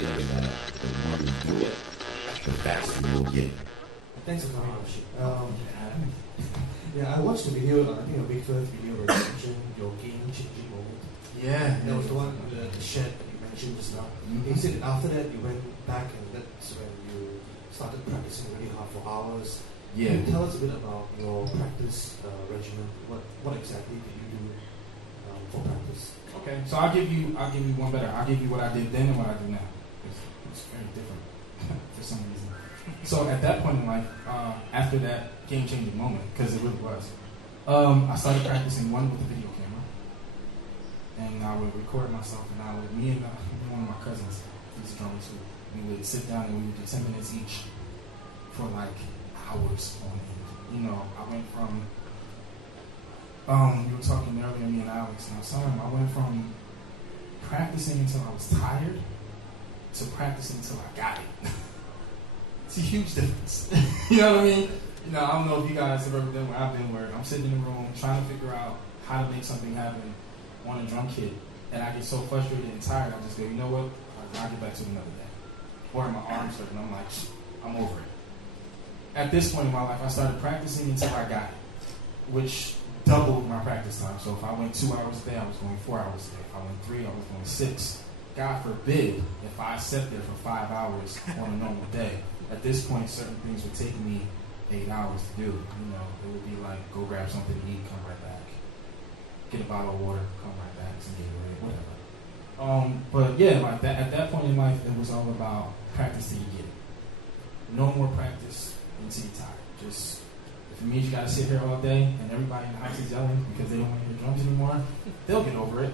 together that the more we do it, the faster we'll get it. Thanks for coming, Rashid. Yeah, I watched the video, I think a big first video where you mentioned your game-changing moment. Yeah. That was the one, the shed that you mentioned just now. You said that after that you went back and that's when you started practicing really hard for hours. Yeah. Can you tell us a bit about your practice regimen? What exactly did you do for practice? Okay, so I'll give you one better. I'll give you what I did then and what I do now. It's very different for some reason. So at that point in life, after that game-changing moment, because it really was, I started practicing one with a video camera, and I would record myself, and me and one of my cousins, he's a drummer too, we would sit down and we would do 10 minutes each for like hours on end. You know, I went from, we were talking earlier, me and Alex, and I was telling him, I went from practicing until I was tired to practicing until I got it. It's a huge difference. You know what I mean? You know, I don't know if you guys have ever been where I've been, where I'm sitting in the room trying to figure out how to make something happen on a drum kit, and I get so frustrated and tired, I just go, you know what? I'll get back to it another day. Or my arms hurt, and I'm like, I'm over it. At this point in my life, I started practicing until I got it, which doubled my practice time. So if I went 2 hours a day, I was going 4 hours a day. If I went 3, I was going 6. God forbid if I sat there for 5 hours on a normal day. At this point, certain things would take me 8 hours to do. You know, it would be like, go grab something to eat, come right back. Get a bottle of water, come right back, some Gatorade, whatever. But yeah, like that. At that point in life, it was all about practice till you get it. No more practice until you're tired. Just, if it means you got to sit here all day and everybody in the house is yelling because they don't want to hear drums anymore, they'll get over it.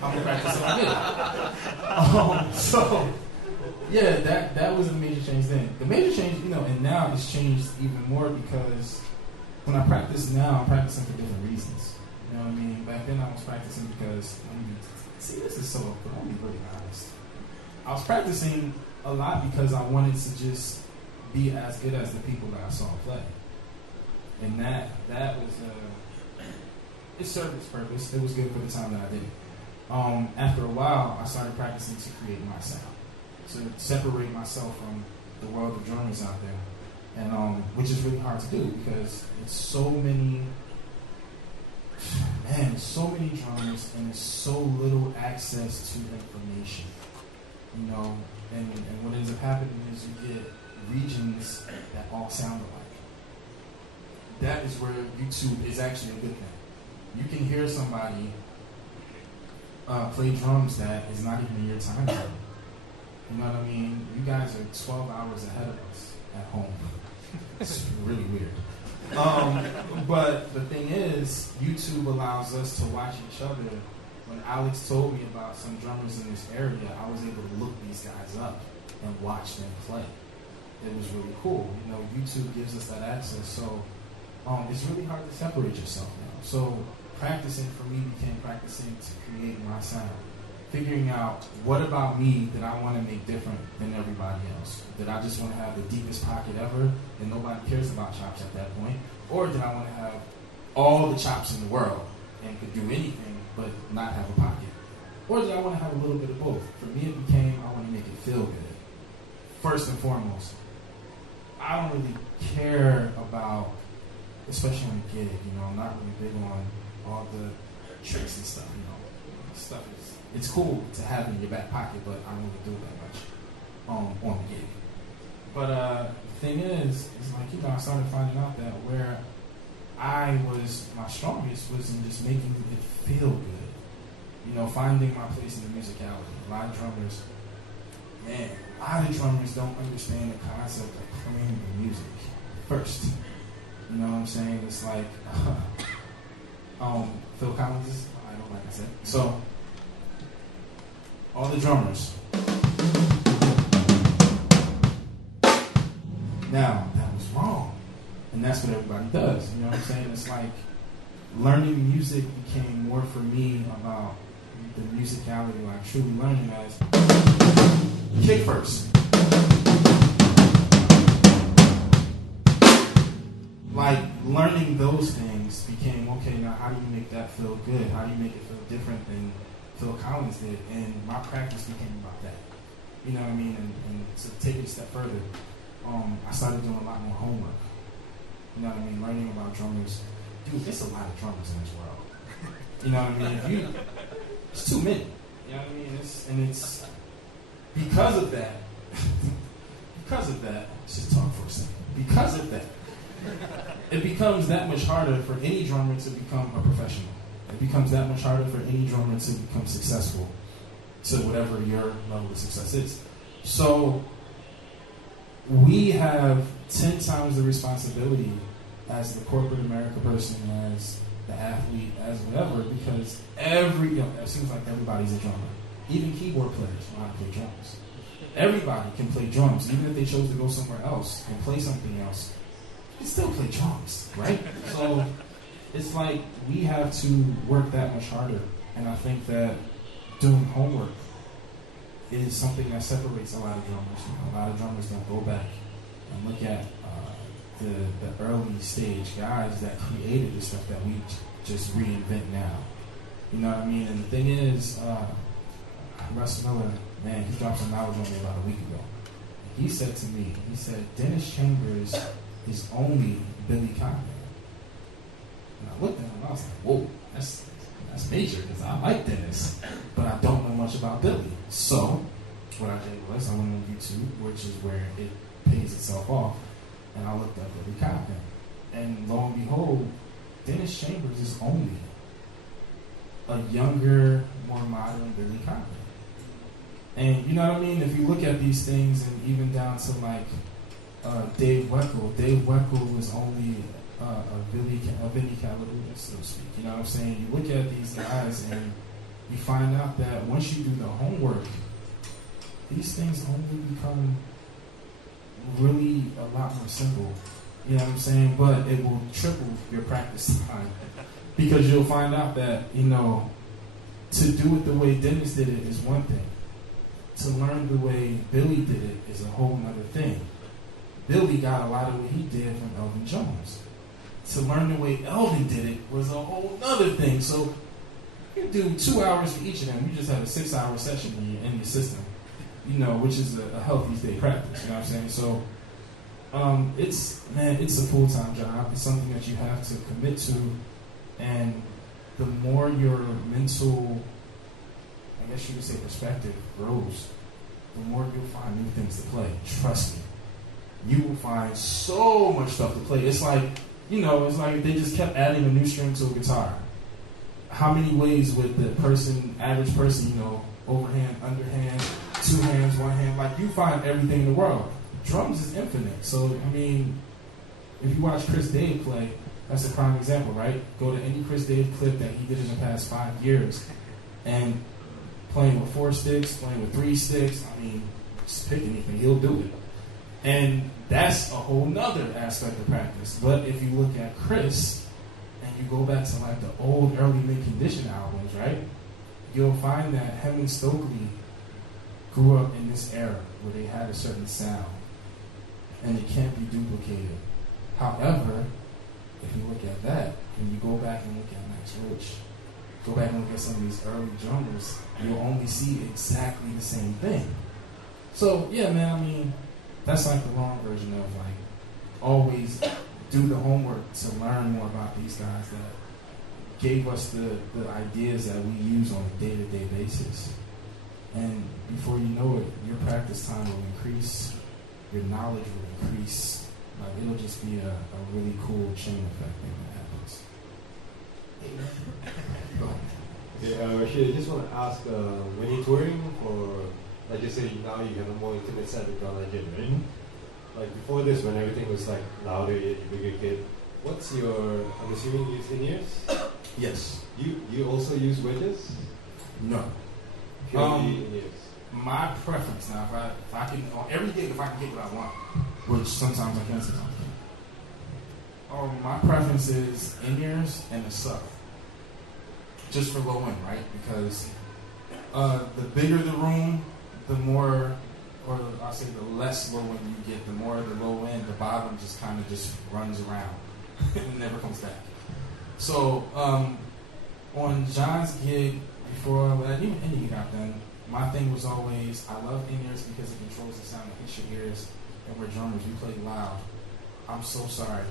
I'm gonna practice till I get it. So yeah, that was a major change then. The major change, you know, and now it's changed even more because when I practice now, I'm practicing for different reasons. You know what I mean? Back then I was practicing because, see, this is so, I'll be really honest. I was practicing a lot because I wanted to just be as good as the people that I saw play. And that was, it served its purpose. It was good for the time that I did it. After a while, I started practicing to create my sound, to separate myself from the world of drummers out there, and which is really hard to do because it's so many drummers and there's so little access to information, you know, and what ends up happening is you get regions that all sound alike. That is where YouTube is actually a good thing. You can hear somebody play drums that is not even in your time zone. You know what I mean? You guys are 12 hours ahead of us at home. It's really weird. But the thing is, YouTube allows us to watch each other. When Alex told me about some drummers in this area, I was able to look these guys up and watch them play. It was really cool. You know, YouTube gives us that access. So it's really hard to separate yourself now. So practicing for me became practicing to create my sound. Figuring out what about me that I want to make different than everybody else. That I just want to have the deepest pocket ever and nobody cares about chops at that point. Or that I want to have all the chops in the world and could do anything but not have a pocket. Or that I want to have a little bit of both. For me it became I want to make it feel good. First and foremost, I don't really care about, especially on a gig, you know, I'm not really big on all the tricks and stuff, you know. Stuff is, it's cool to have in your back pocket, but I don't really do it that much on the gig. But the thing is like, you know, I started finding out that where I was my strongest was in just making it feel good. You know, finding my place in the musicality. A lot of drummers don't understand the concept of playing the music first. You know what I'm saying? It's like Phil Collins is idol, like I said. So all the drummers. Now that was wrong, and that's what everybody does. You know what I'm saying? It's like learning music became more for me about the musicality, like truly learning as kick first. Like learning those things became, okay, now how do you make that feel good? How do you make it feel different than Phil Collins did? And my practice became about that. You know what I mean? And to take it a step further, I started doing a lot more homework. You know what I mean? Learning about drummers. Dude, there's a lot of drummers in this world. You know what I mean? It's too many. You know what I mean? It's because of that. Let's just talk for a second. Because of that, it becomes that much harder for any drummer to become a professional. It becomes that much harder for any drummer to become successful to whatever your level of success is. So we have 10 times the responsibility as the corporate America person, as the athlete, as whatever, because it seems like everybody's a drummer. Even keyboard players know how to play drums. Everybody can play drums, even if they chose to go somewhere else and play something else. You can still play drums, right? So it's like we have to work that much harder. And I think that doing homework is something that separates a lot of drummers. A lot of drummers don't go back and look at the early stage guys that created the stuff that we just reinvent now. You know what I mean? And the thing is, Russ Miller, man, he dropped some knowledge on me about a week ago. He said to me, Dennis Chambers is only Billy Connolly. And I looked at him and I was like, whoa, that's major, because I like Dennis, but I don't know much about Billy. So what I did was I went on YouTube, which is where it pays itself off, and I looked up Billy Connolly. And lo and behold, Dennis Chambers is only a younger, more modern Billy Connolly. And you know what I mean? If you look at these things, and even down to like Dave Weckl was only a Vinny Colaiuta, so to speak. You know what I'm saying? You look at these guys and you find out that once you do the homework, these things only become really a lot more simple. You know what I'm saying? But it will triple your practice time, because you'll find out that, you know, to do it the way Dennis did it is one thing. To learn the way Billy did it is a whole other thing. Billy got a lot of what he did from Elvin Jones. To learn the way Elvin did it was a whole other thing. So you do 2 hours for each of them. You just have a 6-hour session in your system, you know, which is a healthy state practice. You know what I'm saying? So it's a full-time job. It's something that you have to commit to, and the more your mental, I guess you could say, perspective grows, the more you'll find new things to play. Trust me. You will find so much stuff to play. It's like, you know, it's like if they just kept adding a new string to a guitar. How many ways would the average person, you know, overhand, underhand, 2 hands, 1 hand, like you find everything in the world. Drums is infinite. So, I mean, if you watch Chris Dave play, that's a prime example, right? Go to any Chris Dave clip that he did in the past 5 years, and playing with 4 sticks, playing with 3 sticks, I mean, just pick anything, he'll do it. And that's a whole nother aspect of practice. But if you look at Chris, and you go back to like the old early Mint Condition albums, right? You'll find that him and Stokely grew up in this era where they had a certain sound, and it can't be duplicated. However, if you look at that, and you go back and look at Max Roach, go back and look at some of these early drummers, you'll only see exactly the same thing. So, yeah, man, I mean, that's like the long version of like always do the homework to learn more about these guys that gave us the ideas that we use on a day-to-day basis. And before you know it, your practice time will increase, your knowledge will increase. Like, it'll just be a really cool chain effect thing that happens. Yeah, Rashid, I just want to ask, when you're touring, or like you say now you have a more intimate set with John Legend, right? Mm-hmm. Like before this, when everything was like louder, you're a bigger kid. What's your? I'm assuming you use in-ears. Yes. You also use wedges? No. Purely in-ears. My preference now, if I can, on every gig, if I can get what I want, which sometimes I can, sometimes I can't. My preference is in-ears and a sub. Just for low end, right? Because the bigger the room, the more, or I'll say the less low end you get, the more the low end, the bottom just kind of just runs around and never comes back. So on John's gig, before even any gig I've done, my thing was always, I love in-ears because it controls the sound that hits your ears. And we're drummers, we play loud. I'm so sorry.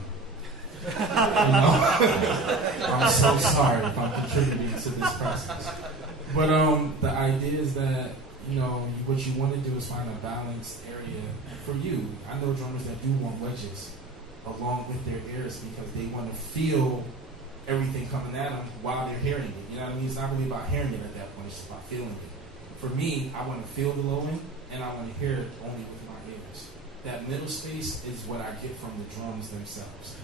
I'm so sorry if I'm contributing to this process. But the idea is that, what you want to do is find a balanced area for you. I know drummers that do want wedges along with their ears because they want to feel everything coming at them while they're hearing it. You know what I mean? It's not really about hearing it at that point, it's just about feeling it. For me, I want to feel the low end and I want to hear it only with my ears. That middle space is what I get from the drums themselves,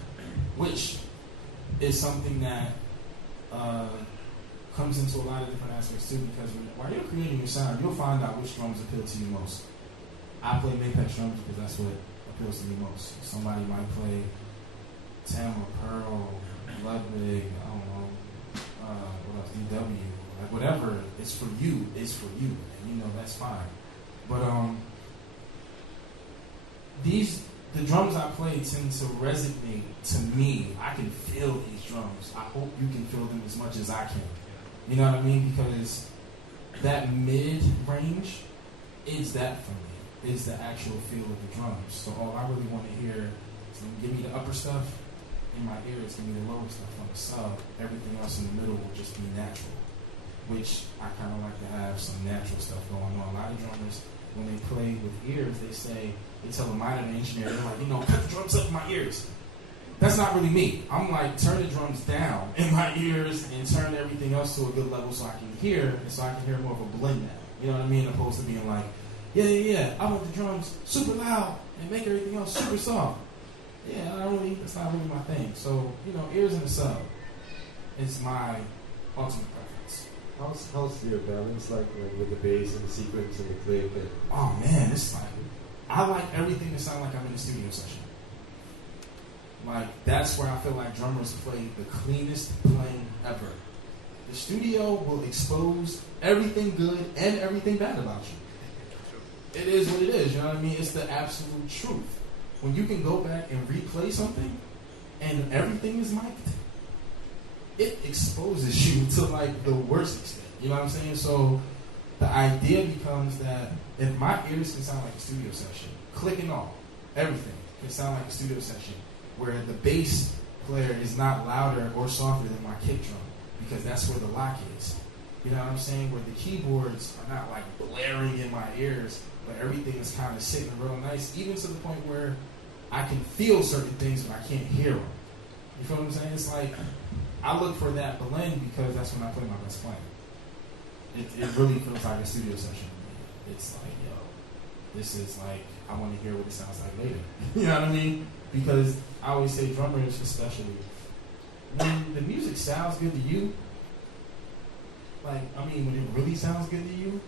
which is something that comes into a lot of different aspects too, because while you're creating your sound, you'll find out which drums appeal to you most. I play Mapex drums because that's what appeals to me most. Somebody might play Tam or Pearl, Ludwig, I don't know, what else, DW, like whatever is for you, and that's fine. But the drums I play tend to resonate to me. I can feel these drums. I hope you can feel them as much as I can. You know what I mean? Because that mid-range is that for me. Is the actual feel of the drums. So all I really want to hear is give me the upper stuff in my ears, give me the lower stuff on the sub. Everything else in the middle will just be natural, which I kind of like to have some natural stuff going on. A lot of drummers, when they play with ears, they tell the minor engineer, they're like, cut the drums up in my ears. That's not really me. I'm like, turn the drums down in my ears and turn everything else to a good level so I can hear, and so I can hear more of a blend now. You know what I mean? Opposed to being like, yeah, I want the drums super loud and make everything else super soft. Yeah, that's not really my thing. So, ears and the sub is my ultimate preference. How's your balance like with the bass and the sequence and the clip? And oh man, it's like, I like everything to sound like I'm in a studio session. Like, that's where I feel like drummers play the cleanest playing ever. The studio will expose everything good and everything bad about you. It is what it is, you know what I mean? It's the absolute truth. When you can go back and replay something and everything is mic'd, it exposes you to like the worst extent. You know what I'm saying? So the idea becomes that if my ears can sound like a studio session, click and all, everything can sound like a studio session, where the bass player is not louder or softer than my kick drum, because that's where the lock is. You know what I'm saying? Where the keyboards are not like blaring in my ears, but everything is kind of sitting real nice, even to the point where I can feel certain things, but I can't hear them. You feel what I'm saying? It's like, I look for that blend because that's when I play my best playing. It really feels like a studio session. It's like, this is like, I want to hear what it sounds like later. You know what I mean? Because I always say drummers especially, when the music sounds good to you, when it really sounds good to you,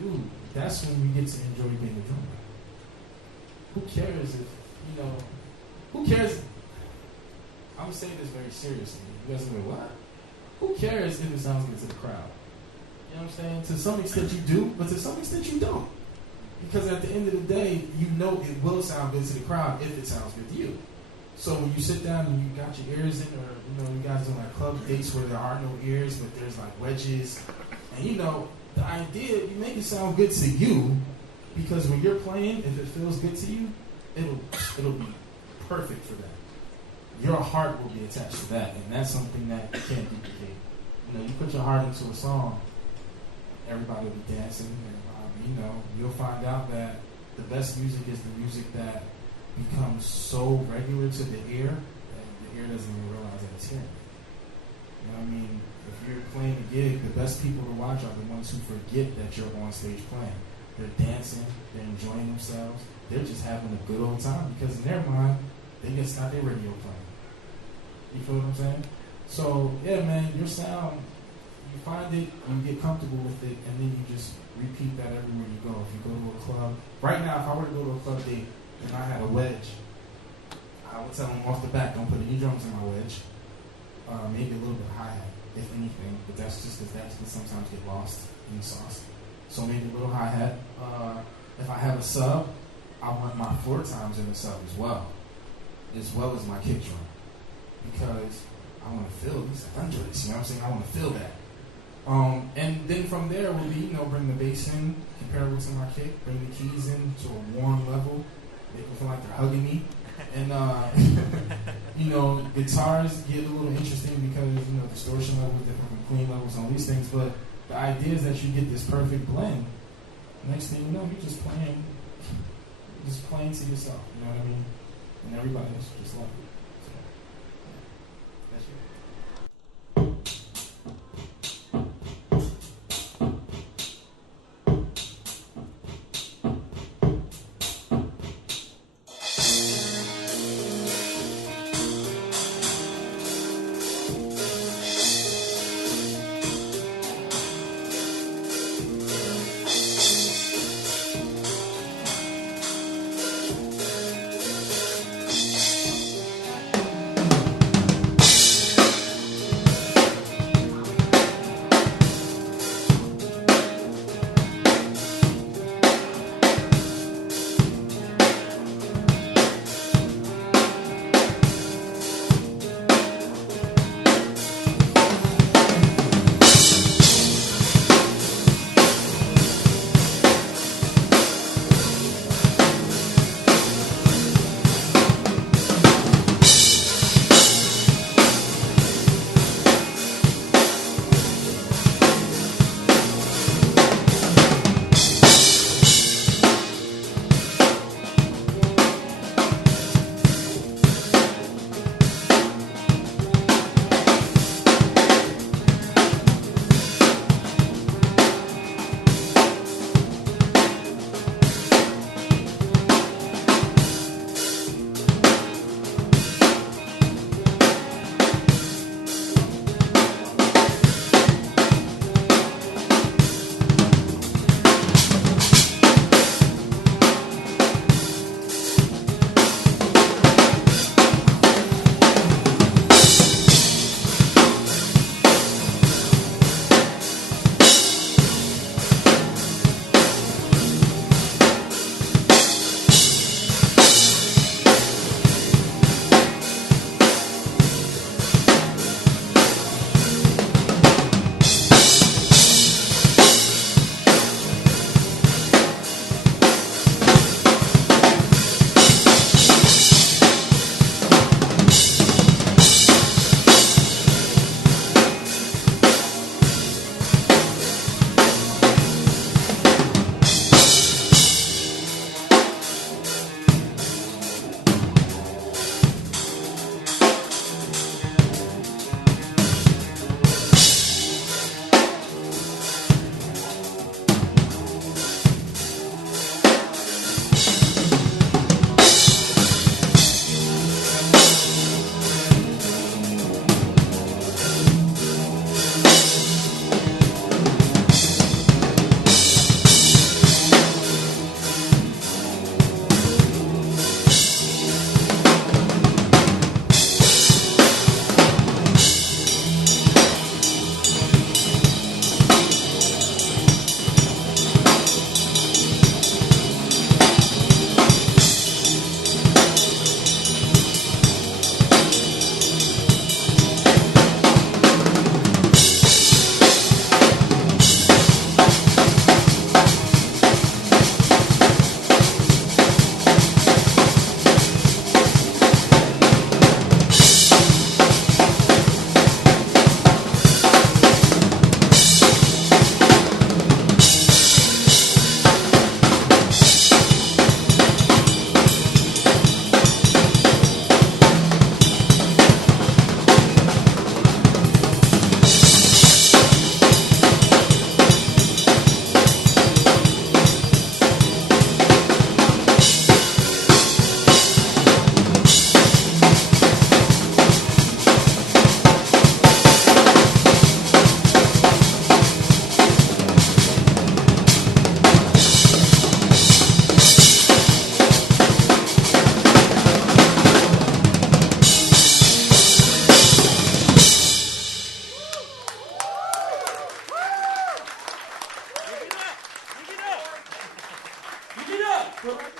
dude, that's when you get to enjoy being a drummer. Who cares if, who cares? I'm going to say this very seriously. You guys are like, what? Who cares if it sounds good to the crowd? You know what I'm saying? To some extent you do, but to some extent you don't. Because at the end of the day, it will sound good to the crowd if it sounds good to you. So when you sit down and you got your ears in, or you guys doing like club dates where there are no ears, but there's like wedges, and the idea, you make it sound good to you, because when you're playing, if it feels good to you, it'll be perfect for that. Your heart will be attached to that, and that's something that you can't duplicate. You put your heart into a song, everybody will be dancing, and you'll find out that the best music is the music that becomes so regular to the ear that the ear doesn't even realize that it's hearing it. You know what I mean? If you're playing a gig, the best people to watch are the ones who forget that you're on stage playing. They're dancing, they're enjoying themselves, they're just having a good old time, because in their mind, they just got their radio playing. You feel what I'm saying? So, yeah, man, your sound, you find it, you get comfortable with it, and then you just repeat that everywhere you go. If you go to a club, right now, if I were to go to a club date and I had a wedge, I would tell them off the bat, don't put any drums in my wedge. Maybe a little bit of hi-hat, if anything, but that's just because that can sometimes get lost in the sauce. So maybe a little hi-hat. If I have a sub, I want my floor times in the sub as well as my kick drum, because I want to feel these thunders. You know what I'm saying? I want to feel that. And then from there will be, bring the bass in, comparable to my kick, bring the keys in to a warm level. They can feel like they're hugging me. And, guitars get a little interesting because, distortion levels different from clean levels and all these things. But the idea is that you get this perfect blend. Next thing you know, you're just playing to yourself. You know what I mean? And everybody else just love it. So, yeah. That's it. Put